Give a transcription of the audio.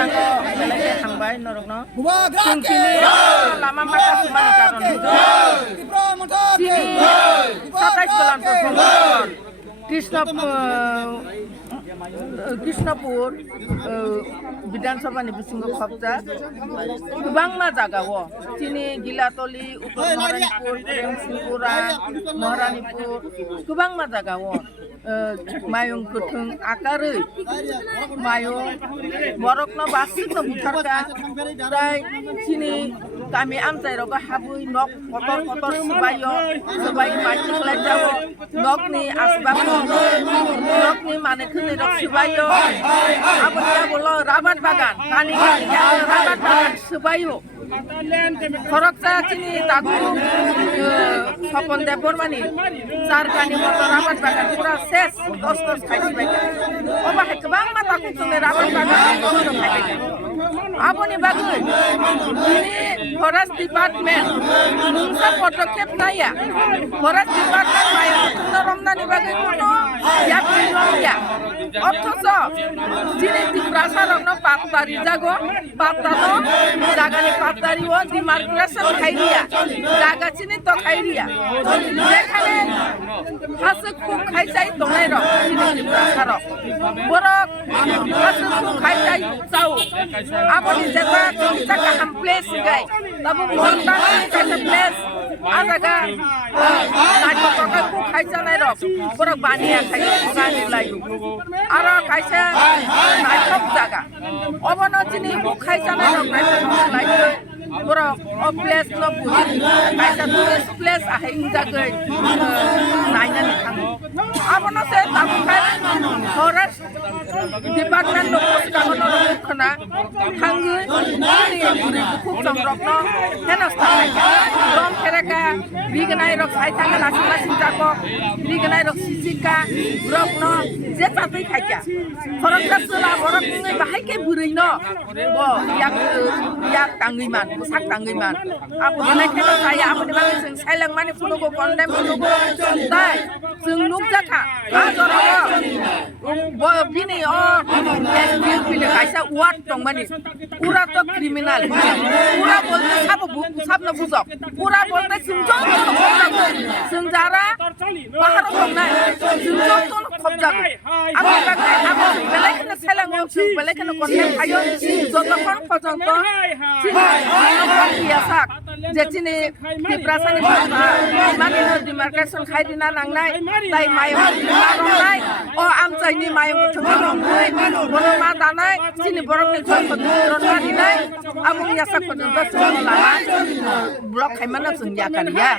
silango belai thangbai norokno singkini lama mata sumani karon sini 27 kelantur Bogor Krishnapur Bidansabha bisingo khopja gobangma jagao sini Gilatoli Uttor Maharanipur Premsingpura Maharanipur gobangma jagao mayung gothong akaroi mayung borokno basitno butarka prai sini kami amchairoko habui nok kotor sebai maiki khlaijao nokni asbab nokni mane khune rok sebaio aboni bolo rabat bagan kani rabat bagan sebaio খরকটা চিনি তাগু স্বপন দেববর্মানি চারকানি মতো rubber বাগান পুরা শেষ দশ খাইছি বাইকে অবাহে গোবাं মাতাखौ जोंनो rubber বাগান দস্ত খাইবাय আপনি বাগै दिनै फरेस्ट डिपार्टमेन्ट मुंसा पदक्षेप नाया फरेस्ट डिपार्टमेन्ट मायनो रमनानि बागै कोनो याबनि गैया অথচ দিनै ত্রিপুরাসারनो পাততারি জাগো পাততাनो জাগাनि পাততারিও ডিমার্কেশন খাইরিয়া জাগা চিনি তো খাইরিয়া যেখানে হাসে খুব খাইজাই দংনাই রক ত্রিপুরাসার বরক হাসে খুব খাইজাই চাও আপনি যেটা চিন্তা কাহাম প্লেস গাই তাবো মন্তানি কাছে প্লেস আজাগা নাইটকা খুব খাইজানাই রক বরক বানিয়া খাই গানি লাইও আর কাইসা নাইটক জাগা অবনো চিনি খুব খাইজানাই রক নাইটক লাইও borok o place no buhi kaisa tourist place ahe jagai nainani thang abono se tabukai forest department no postagono khana thangui ni buri khuk somrokno henas thangka rom kereka bignai rok sai thanga lasila sinjako bignai rok sisika rokno je tatui khaika forokta sela borok ni bahai ke buri no bo yak tangui man sak tangui man apo dene keno saya apo ni bang sing sailang mani funugo condemn funugo dai sing luk jaka ha joro bo bini o SBU pile kaisa uat tong mani pura to criminal pura bolte sab na bujok pura bolte singjong singjara bahar tong nai singjong to khobjak apo bagai apo belai keno sailang sing belai keno condemn ayo jotokon pojonto biasak jechini Tiprasani manino demarcation khaidina nangnai tai mayong nangnai o amchaini mayong thungrongoi bono ma danai chini borokni joy phodron marinai amung yasak phodron da chon lama block khaimana chung yakania